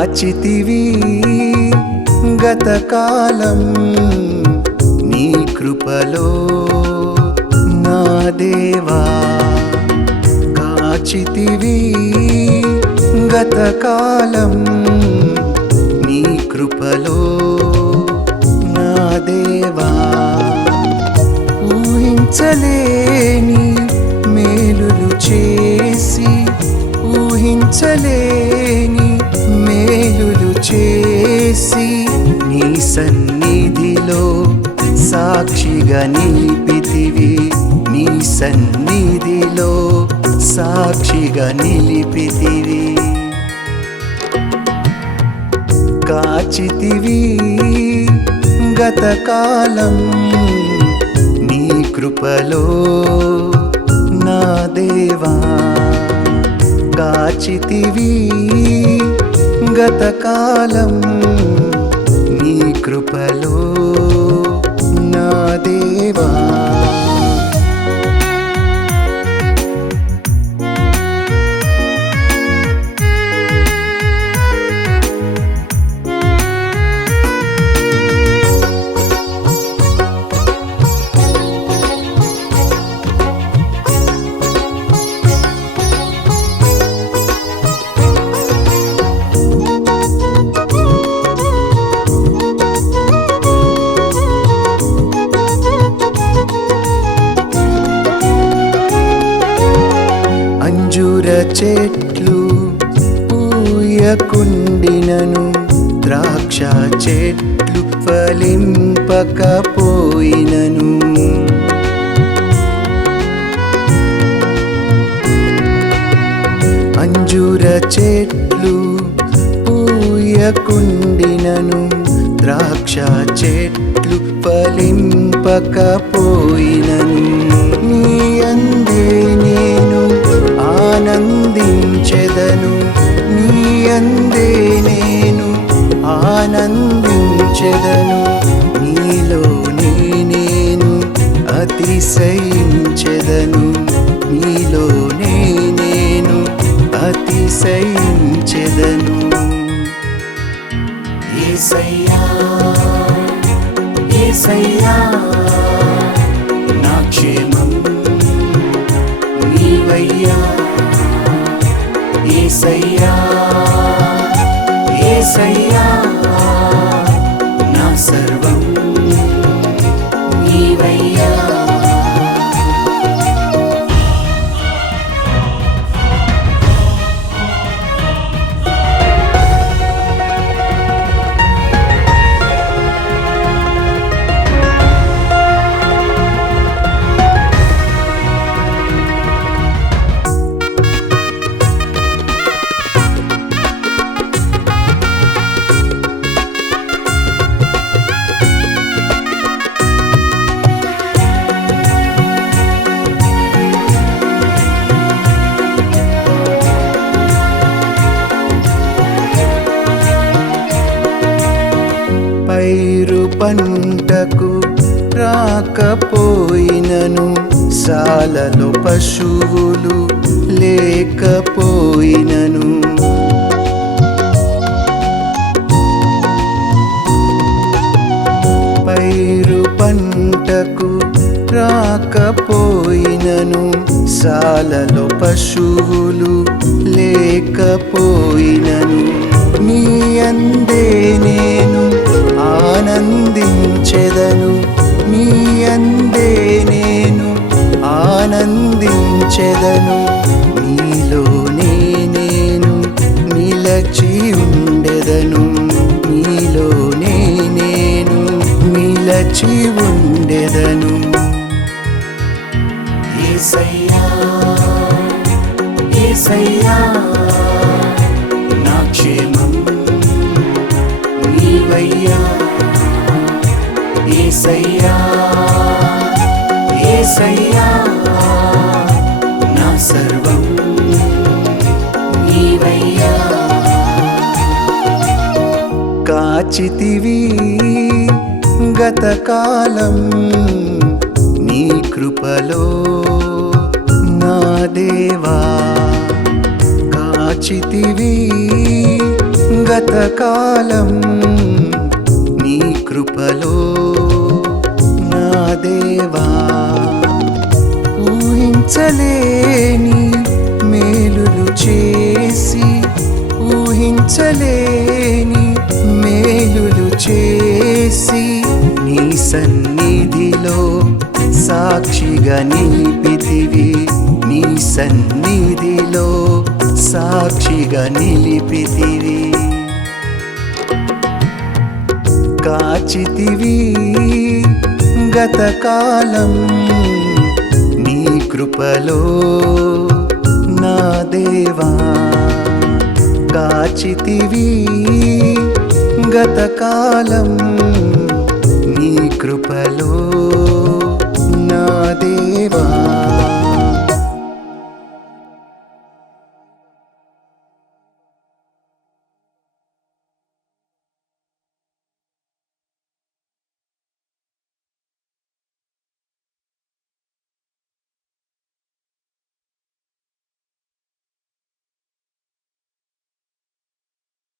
దాచితివి గతకాలం నీ కృపలో నా దేవా. కాచితివి గతకాలం సాక్షిగా నిలిపితివి నీ సన్నిధిలో సాక్షిగా నిలిపితివి. కాచితివి గతకాలం నీ కృపలో నా దేవా. కాచితివి గతకాలం నీ కృపలో దేవా చెట్లు పూయకుండినను. ద్రాక్ష చెట్లు ఫలింపకపోయినను. అంజూర చెట్లు పూయకుండినను. ద్రాక్ష చెట్లు ఫలింపకపోయినను. నీ అందే ఆనందించెదను. నీ అందే నేను ఆనందించెదను. నీలోనే నేను అతిశయించెదను. నీలోనే నేను అతిశయించెదను. ఏసయ్యా ఏసయ్యా నా క్షేమం నీవయ్యా. ఏసయ్యా పంటకు రాకపోయినను సాలలో పశువులు లేకపోయినను. పైరు పంటకు రాకపోయినను సాలలో పశువులు లేకపోయినను. నీ అందే నేను చెదను. నీ అందే నేను ఆనందించెదను. నీలోనే నేను నిలచి ఉండెదను. దాచితివి గతకాలం నీ కృపలో నా దేవా. కాచితివి గతకాలం నీ కృపలో నా దేవా. ఊహించలేని మేలులు చేసి ఊహించలే సాక్షిగా నిలిపితివి నీ సన్నిధిలో సాక్షిగా నిలిపితివి. కాచితివి గతకాలం నీ కృపలో నా దేవా. కాచితివి గతకాలం నీ కృపలో